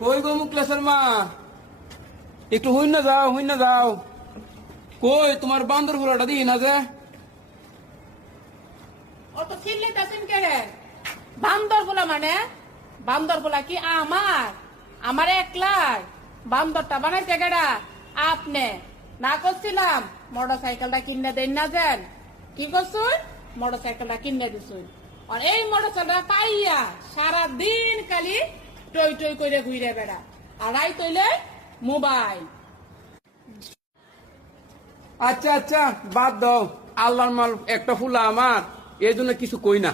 কই গো মুকলেশের মা, একটু হইন না যাও। কই তোমার বান্দর ফুলাটা দিই না যে। অত চিল্লাইতাছেন কে রে? বান্দর বলা মানে বান্দর বলা কি আমার একলাই? বান্দরটা বানাইতে গেরা আপনি না করছিলাম মোটর সাইকেলটা কিনে দেন না যেন কি করছুন? মোটর সাইকেলটা কিনে দিছুন। আর এই মোটর সাইকেলটা পাইয়া সারাদিন খালি টই টই করে ঘুরে বেড়া আর রাই তৈলে মোবাইল। আচ্ছা আচ্ছা বাদ দাও, আল্লাহর মাল একটা ফুলা আমার, এই জন্য কিছু কই না।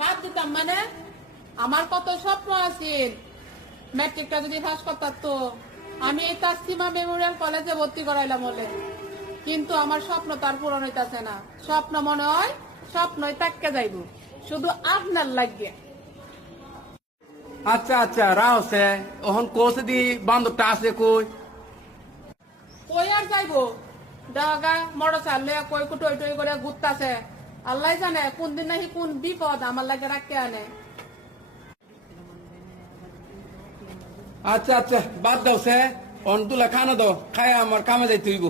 বাদ দিতাম মানে আমার কত স্বপ্ন আছিল, ম্যাট্রিকটা যদি পাস করতাম তো আমি এই তাসলিমা মেমোরিয়াল কলেজে ভর্তি করাইলাম বলে, কিন্তু আমার স্বপ্ন তার পূরণ হইতাছে না। স্বপ্ন মনে হয় স্বপ্নই তাক্কে যাইব শুধু আপনার লাগিয়ে। আচ্ছা আচ্ছা রাহছে, ওহন কোসে দি বান্দরটা আছে কই? কই আর যাইব, ডাগা মোটর চাললে কই টই টই করে ঘুরতাছে। আল্লাহ জানে কোন দিন নাকি কোন বিপদ আমার লাগে রাখতে আনে। আচ্ছা আচ্ছা বাদ দাও সে, অন তুলা খানা দাও, খায় আমার কামে যাইতে হইব।